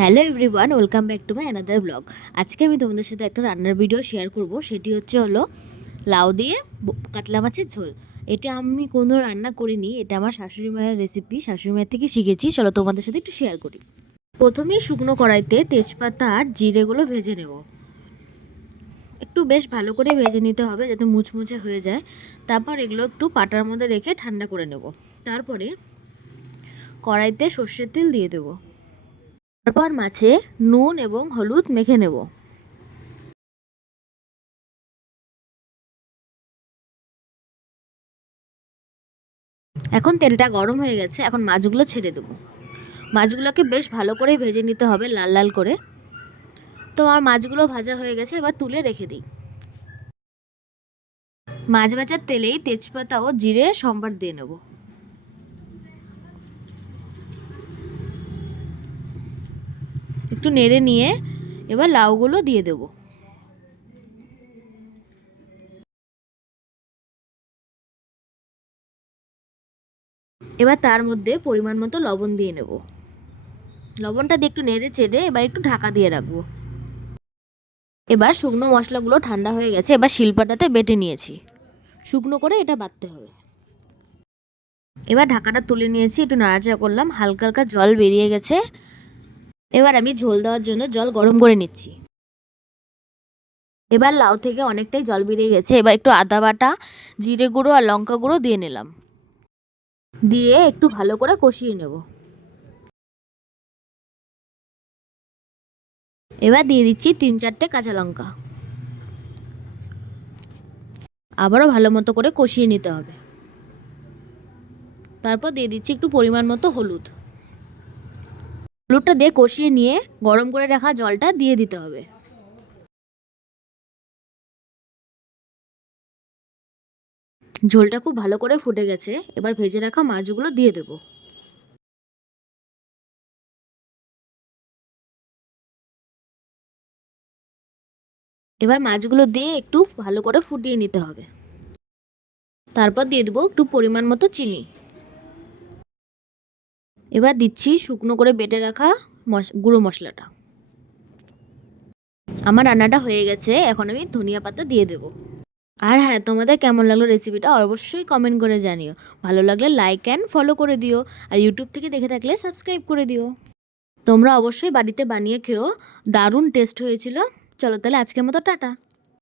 Hello everyone, welcome back to my another blog. আজকে আমি তোমাদের সাথে একটা রান্নার ভিডিও শেয়ার করব। সেটি হচ্ছে হলো লাউ দিয়ে কাতলা মাছের ঝোল। এটা আমি কোনো রান্না করিনি, এটা আমার শাশুড়ি মায়ের রেসিপি শাশুড়ি মায়ের থেকে শিখেছি, চলো তোমাদের সাথে একটু শেয়ার করি। প্রথমেই শুকনো কড়াইতে তেজপাতা আর জিরেগুলো ভেজে নেব। একটু বেশ ভালো করে ভেজে নিতে হবে যাতে মুচমুচে হয়ে যায়। তারপর এগুলো একটু পাটার মধ্যে রেখে ঠান্ডা করে নেব। তারপরে কড়াইতে সর্ষের তেল দিয়ে দেবো। তারপর মাছে নুন এবং হলুদ মেখে নেব। এখন তেলটা গরম হয়ে গেছে, এখন মাছগুলো ছেড়ে দেবো। মাছগুলোকে বেশ ভালো করে ভেজে নিতে হবে, লাল লাল করে। তো আমার মাছগুলো ভাজা হয়ে গেছে, এবার তুলে রেখে দিই। মাছ ভাজার তেলেই তেজপাতা ও জিরে সম্বার দিয়ে নেব। একটু নেড়ে নিয়ে এবার লাউগুলো দিয়ে দেবো। এবার তার মধ্যে পরিমাণ মতো লবণ দিয়ে নেব। লবণটা দিয়ে একটু নেড়ে চেড়ে এবার একটু ঢাকা দিয়ে রাখব। এবার শুকনো মশলাগুলো ঠান্ডা হয়ে গেছে, এবার শিলপাটাতে বেটে নিয়েছি। শুকনো করে এটা বাটতে হবে। এবার ঢাকাটা তুলে নিয়েছি, একটু নাড়াচাড়া করলাম, হালকা হালকা জল বেরিয়ে গেছে। এবার আমি ঝোল দেওয়ার জন্য জল গরম করে নিচ্ছি। এবার লাউ থেকে অনেকটাই জল বেরিয়ে গেছে, এবার একটু আদা বাটা, জিরে গুঁড়ো আর লঙ্কা গুঁড়ো দিয়ে নিলাম। দিয়ে একটু ভালো করে কষিয়ে নেব। এবার দিয়ে দিচ্ছি তিন চারটে কাঁচা লঙ্কা। আবারও ভালো মতো করে কষিয়ে নিতে হবে। তারপর দিয়ে দিচ্ছি একটু পরিমাণ মতো হলুদ। হলুদটা দিয়ে কষিয়ে নিয়ে গরম করে রাখা জলটা দিয়ে দিতে হবে। ঝোলটা খুব ভালো করে ফুটে গেছে, এবার ভেজে রাখা মাছগুলো দিয়ে দেবো। এবার মাছগুলো দিয়ে একটু ভালো করে ফুটিয়ে নিতে হবে। তারপর দিয়ে দেবো একটু পরিমাণ মতো চিনি। এবার দিচ্ছি শুকনো করে বেটে রাখা মশ, গুঁড়ো মশলাটা। আমার রান্নাটা হয়ে গেছে, এখন আমি ধনিয়া পাতা দিয়ে দেবো। আর হ্যাঁ তোমাদের কেমন লাগল রেসিপিটা অবশ্যই কমেন্ট করে জানিও। ভালো লাগলে লাইক অ্যান্ড ফলো করে দিও, আর ইউটিউব থেকে দেখে থাকলে সাবস্ক্রাইব করে দিও। তোমরা অবশ্যই বাড়িতে বানিয়ে খেও, দারুণ টেস্ট হয়েছিল। চলো তাহলে আজকের মতো টাটা।